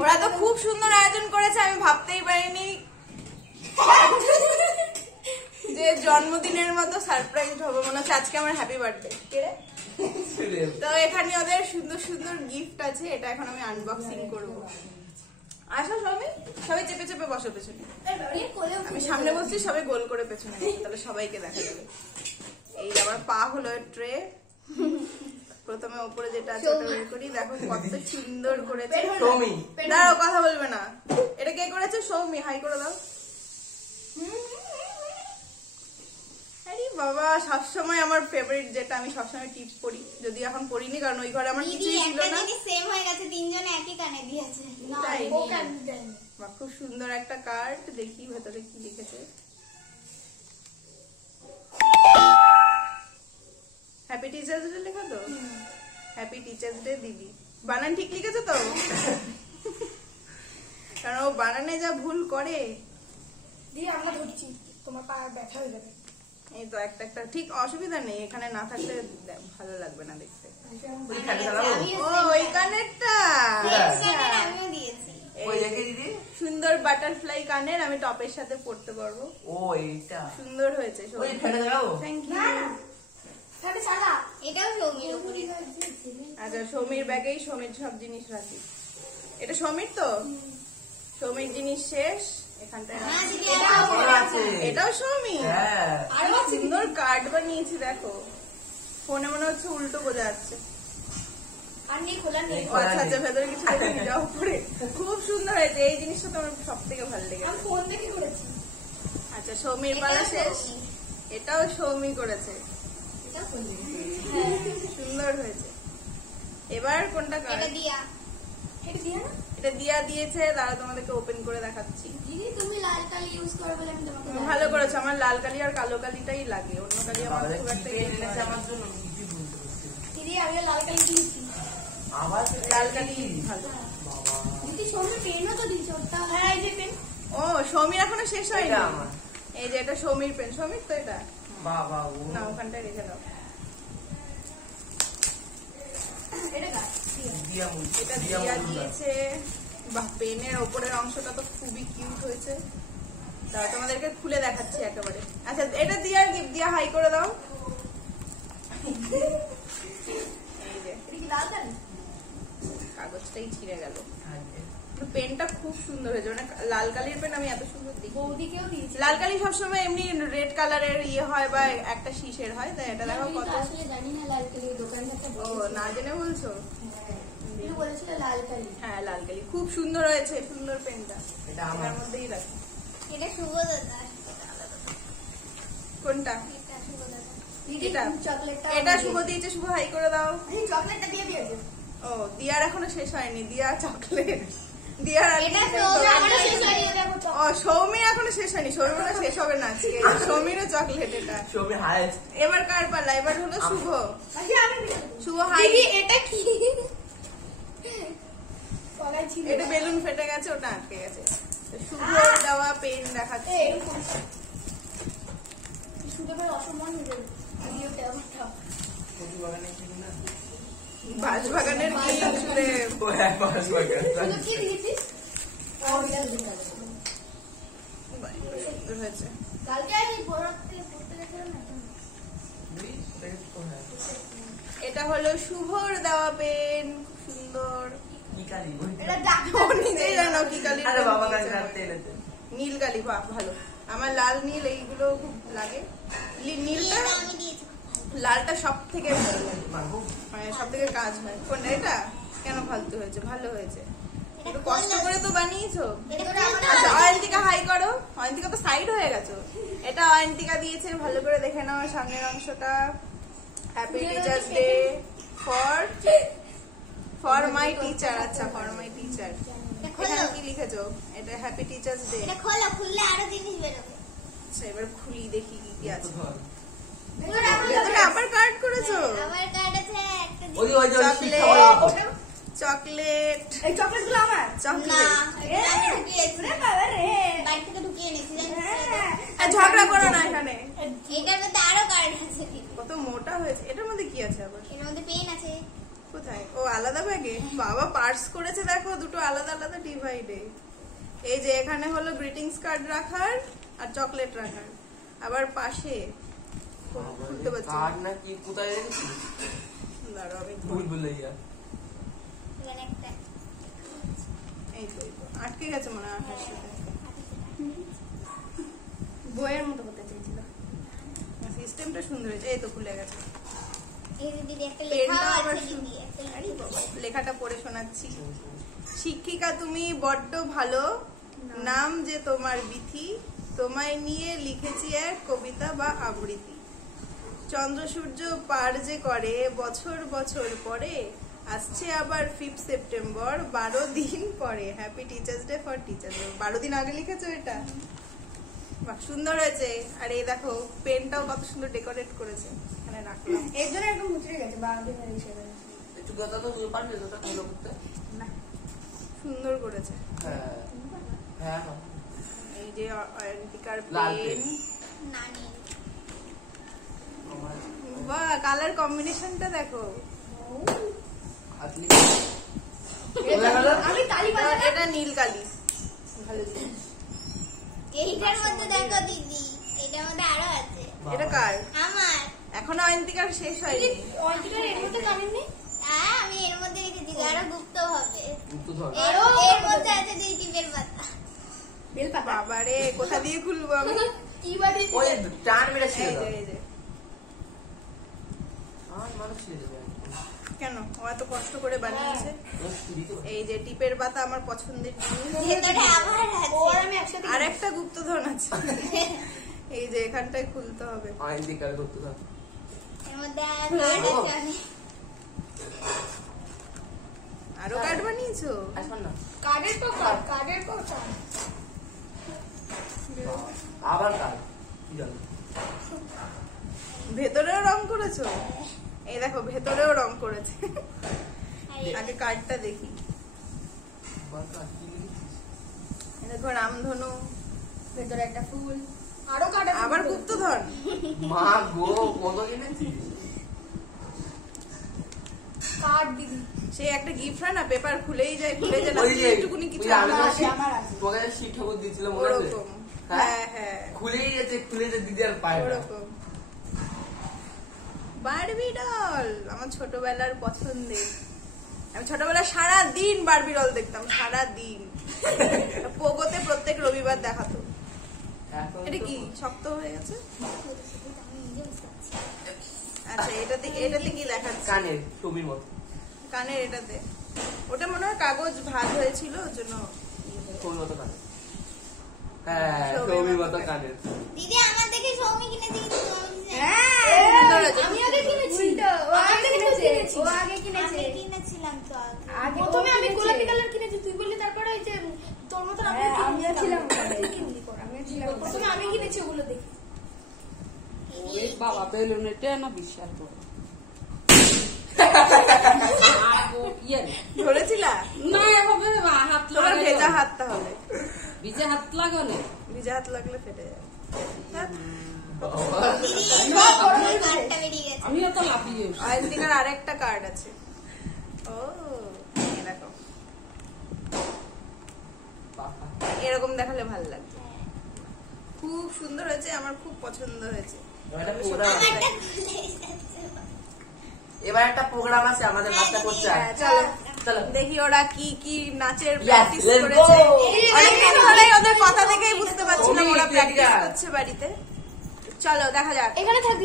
ওরা তো খুব সুন্দর আয়োজন করেছে, আমি ভাবতেই পারিনি যে জন্মদিনের মতো সারপ্রাইজ হবে। মনে হচ্ছে আজকে আমার হ্যাপি বার্থডে। তো এখানে ওদের সুন্দর সুন্দর গিফট আছে, এটা এখন আমি আনবক্সিং করবো। আসো সবাই, সবাই চেপে চেপে বসো পেছনে। আমি সামনে বলছি, সবাই গোল করে পেছনে, তাহলে সবাইকে দেখা যাবে। এই আমার পা হলো ট্রে। প্রথমে উপরে যেটা আছে ওটা বের করি। দেখো কত সুন্দর করেছে। দাঁড়াও, কথা বলবে না। এটা কে করেছে? সৌমি। হাই করে দাও। আরে বাবা, সবসময় আমার ফেভারিট যেটা, আমি সবসময় টিপ পরি, যদি এখন পরিনি কারণ ওই ঘরে আমার কিছুই ছিল না। সেম হয়ে গেছে, তিনজনে একই কানে দিয়েছে। খুব সুন্দর একটা কার্ড, দেখি ভেতরে কি লিখেছে। হ্যাপি টিচার্স ডে লেখা তো। হ্যাপি টিচার্স ডে দিদি। বানান ঠিক লিখেছো তো? কারণ ও বানানে যা ভুল করে। দিয়ে আমরা ধরছি, তোমার পা ব্যথা হয়ে যাবে। এই তো একটা একটা, ঠিক অসুবিধা নেই, এখানে না থাকলে ভালো লাগবে না দেখতে। ও ওই কানেরটা আমিও দিয়েছি। সুন্দর বাটারফ্লাই কানের, আমি টপের সাথে পরতে পারবো। ও এইটা সুন্দর হয়েছে। Thank you. এটাও সৌমির উপরে। আচ্ছা, সৌমির ব্যাগেই সৌমির সব জিনিস রাখি। এটা সৌমির তো, সৌমির জিনিস শেষ এখানটায়। এটাও সৌমি। আরো সুন্দর কার্ড বানিয়েছি দেখো। ফোনে মনে হচ্ছে উল্টো বোঝা যাচ্ছে। আচ্ছা আচ্ছা, ভেতরে কিছু দেখে যাও উপরে। খুব সুন্দর হয়েছে, এই জিনিসটা তো আমার সব থেকে ভালো লেগেছে। ফোন দেখে করেছি। আচ্ছা, সৌমির পালা শেষ। এটাও সৌমি করেছে, সুন্দর হয়েছে। এবার কোনটা কার্ড? এটা দিয়া দিয়েছে। দাঁড়া, তোমাদেরকে ওপেন করে দেখাচ্ছি। দিদি তুমি লাল কালি ইউজ করো বলে আমি তোমাকে ভালো করেছো। আমার লাল কালি আর কালো কালিটাই লাগে, অন্য কালি আমার খুব একটা আমার জন্য দিদি আমি লাল কালি দিয়েছি। লাল কালি ভালো। দিদি সৌমির পেনও তো দিয়েছে ওটা। হ্যাঁ, এই যে পেন। ও সৌমির এখনো শেষ হয়নি। এই যে এটা সৌমির পেন। সৌমির তো এটা। বাবা না, ওখানটায় রেখে দাও। এটা দিয়া দিয়েছে। বাহ, পেনের ওপরের অংশটা তো খুবই কিউট হয়েছে। দাও তোমাদেরকে খুলে দেখাচ্ছি একেবারে। আচ্ছা, এটা দিয়ার গিফট। দিয়া হাই করে দাও। এই যে কাগজটাই ছিঁড়ে গেল। পেনটা খুব সুন্দর হয়েছে, মানে লাল কালির পেন আমি এত সুন্দর দেখি। বৌদিকেও দিয়েছি। লাল কালি সবসময় এমনি রেড কালারের ইয়ে হয় বা একটা শীষের হয়, তাই এটা দেখো কত। আসলে জানি না লাল কালি, দোকানে একটা ও না জেনে বলছো? তুমি বলেছিলে লাল কালি। হ্যাঁ, লাল কালি খুব সুন্দর হয়েছে। সুন্দর পেনটা আমার মধ্যেই রাখি। এটা শুভ দাদা। কোনটা? এটা শুভ দাদা। এটা চকলেটটা এটা শুভ দিয়েছে। শুভ হাই করে দাও। এই চকলেটটা দিয়ে দিয়েছে। ও দিয়ার এখনো শেষ হয়নি। দিয়া চকলেট। দিয়ার এটা সৌমি আমারও শেষ হয়নি। ও সৌমির এখনো শেষ হয়নি। সৌমির শেষ হবে না আজকে। সৌমিরও চকলেট। এটা সৌমির হাইস্ট। এবার কার পালা? এবার হলো শুভ। আজকে আমি শুভ হাই। দিদি এটা কি? কলাই ছিল। এটা বেলুন ফেটে গেছে, ওটা আটকে গেছে। শুভ দেওয়া পেন দেখাচ্ছি। সুদেবের অসম্মান হয়ে যাবে ভিডিওটা আমারটা। বাঁশবাগানের কি শুনে সুদেব কি দিয়েছিস? সুন্দর হয়েছে। কালকে আমি পড়তে গেছিলাম না। এটা হলো শুভর দেওয়া পেন। সুন্দর। এটা ডাক্তার ও নিজেই জানো কি কালি। আরে বাবা কাছে রাখতে এলেতে নীল কালি। বাহ, ভালো। আমার লাল নীল এইগুলো খুব লাগে। নীলটা আমি দিয়েছি। লালটা সব থেকে ভালো লাগে, মানে সব থেকে কাজ হয়। কোনটা? এটা কেন ফালতু হয়েছে? ভালো হয়েছে, একটু কষ্ট করে তো বানিয়েছো। আচ্ছা, অয়ন্তিকা হাই করো। অয়ন্তিকা তো সাইড হয়ে গেছো। এটা অয়ন্তিকা দিয়েছে, ভালো করে দেখে নাও সামনের অংশটা। Happy teachers day for my teacher. আচ্ছা, ফর মাই টিচার। এখানে কি লিখেছো? এটা হ্যাপি টিচার্স ডে। এটা খোলো, খুললে আরো জিনিস বেরোবে। আচ্ছা, এবার খুলি দেখি কি কি আছে। ভেতরে আবার কার্ড করেছো? আমার কার্ড আছে একটা ওই ওই যে চকলেট। এই চকলেটগুলো আমার। না, চকলেট। এটা আমি ঢুকিয়েছি। বাবা রে। বাড়ি থেকে ঢুকিয়ে এনেছি জানিস? ঝগড়া করো না এখানে। এটার মধ্যে আরো কার্ড আছে। কত মোটা হয়েছে। এটার মধ্যে কি আছে আবার? এর মধ্যে পেন আছে। কোথায়? ও আলাদা ব্যাগে। বাবা পার্স করেছে দেখো, দুটো আলাদা আলাদা ডিভাইডে। এই যে এখানে হলো গ্রিটিংস কার্ড রাখার আর চকলেট রাখার, আবার পাশে খুলতে পারছি না। কার না কি কোথায় রেখেছিস? দাঁড়াও আমি ভুল ভুলাইয়া। এখানে একটা এই তো আটকে গেছে মনে হয় আঠার সাথে। বইয়ের মতো করতে চাইছিল। সিস্টেমটা সুন্দর হয়েছে। এই তো খুলে গেছে। এই যে দিদি একটা পেনটা লেখা আবার আছে দিদি একটা আরে বাবা, লেখাটা পড়ে শোনাচ্ছি। শিক্ষিকা তুমি বড্ড ভালো, নাম যে তোমার বিথি, তোমায় নিয়ে লিখেছি এক কবিতা বা আবৃত্তি। চন্দ্র সূর্য পার যে করে বছর বছর পরে, আসছে আবার 5 সেপ্টেম্বর, 12 দিন পরে। Happy teachers day for teachers. 12 দিন আগে লিখেছো এটা? বাহ, সুন্দর হয়েছে। আর এই দেখো পেনটাও কত সুন্দর ডেকোরেট করেছে, এখানে রাখলাম। এর জন্য একদম মুচড়ে গেছে 12 দিনের হিসেবে। একটু কথা তো তুই পারবি তোটা ভালো করতে? না সুন্দর করেছে। হ্যাঁ হ্যাঁ হ্যাঁ। এই যে অয়ন্তিকার লাল পেন। পেন। নানি বাহ, কালার কম্বিনেশনটা দেখো। আপনি আমি তালি বাজালাম। এটা নীল কালি। ভালো জিনিস। এইটার মধ্যে দেখো দিদি, এটার মধ্যে আরো আছে। এটা কার? আমার এখনো অয়ন্তিকার শেষ হয়নি। অন্তিকার এর মধ্যে কানেননি? আমি এর মধ্যে রেখেছি আরো গুপ্ত হবে। একটু ধর। এর মধ্যে আছে দুই টিপের পাতা। বেলপাতা। বাবারে, কোথা দিয়ে খুলবো আমি? কি বাড়ি? ওই টান মেরে ছিল। এই যে এই যে। আর মানুষ ছিল যাবে। কেন ও এত কষ্ট করে বানিয়েছে? দিতে পারে। এই যে টিপের পাতা আমার পছন্দের জিনিস। ভেতরে আবার ও আর আছে। আমি একসাথে আর একটা গুপ্তধন আছে। এই যে এখানটায় খুলতে হবে। আইন দিকার করতে থাক। এর মধ্যে আর কার্ড আছে অনেক। আরো কার্ড বানিয়েছো? আসবেন না। কার্ডের পর কার্ড, কার্ডের পর কার্ড। আবার কার কি জানো? ভেতরেও রং করেছো? এই দেখো ভেতরেও রং করেছে। আর এই- আগে কার্ডটা দেখি। বাবা কি লিখেছিস? এই দেখো রামধনু, ভেতরে একটা ফুল। আরো কার্ড আছে। আবার গুপ্তধন। মা গো কত কিনেছিস? কার্ড দিদি। সে একটা গিফট হয় না, পেপার খুলেই যায় খুলে যায় না, ওই যে একটুকুনি কিছু ওই আমি আলাদা না আছে। শিব- আমার আছে। তোকে যে শিব ঠাকুর দিয়েছিলাম মনে আছে? ওরকম। হ্যাঁ? হ্যাঁ হ্যাঁ খুলেই গেছে দিদি আর পায় না। ওরকম। বারবি ডল আমার ছোটবেলার পছন্দের। আমি ছোটবেলায় সারা দিন বারবি ডল দেখতাম, সারা দিন। পোগোতে প্রত্যেক রবিবার দেখাতো। এখন এটা তো- কি শক্ত হয়ে গেছে? আমি নিজে বুঝতে পারছি না। আচ্ছা এটাতে কি দেখাচ্ছে? কানের ছবির মতো কানের এটাতে। ওটা মনে হয় কাগজ ভাঁজ হয়েছিল, ওর জন্য। ছবির মতো কানের। হ্যাঁ ছবির ছবির মতো মতো কানের। দিদি আমার দেখে সৌমি কিনে দিয়েছি। সুন্দর হয়েছে। আমি আগে কিনেছি। ও আগে কিনেছি। ও আগে কিনেছে। আমি কিনেছিলাম তো আগে। আগে প্রথমে আমি গোলাপি কালার কিনেছি, তুই বললি তারপরে ওই যে তোর মতন আমি ছিলাম। প্রথমে আমি কিনেছি ওগুলো দেখে। বাবা বেলুন এটা না বিশাল বড় ধরেছিলা? না এভাবে হাত তোমার লাগাই ভেজা হাতটা হবে। ভিজে হাত লাগাও না ভিজা হাত লাগলে ফেটে যাবে। হ্যাঁ। দিদি এই কার্ডটা বেরিয়ে গেছে। আমিও তো লাফিয়ে উঠছি। অয়ন্তিকার আরেকটা কার্ড আছে। ও এই দেখো, বাবা। এরকম দেখালে ভালো লাগবে। খুব সুন্দর হয়েছে, আমার খুব পছন্দ হয়েছে। এবার একটা প্রোগ্রাম আছে। আমারটা খুলে যাচ্ছে। এবার একটা প্রোগ্রাম আছে আমাদের বাচ্চা করছে। হ্যাঁ, চলো চলো দেখি ওরা কি কি নাচের Yes, প্র্যাকটিস let's করেছে। go! অনেকদিন ধরেই ওদের কথা থেকেই বুঝতে পারছিলাম ওমি, ওরা তুই প্র্যাকটিস এদিকে আয়। করছে বাড়িতে। চলো দেখা যাক। এখানে থাকবি।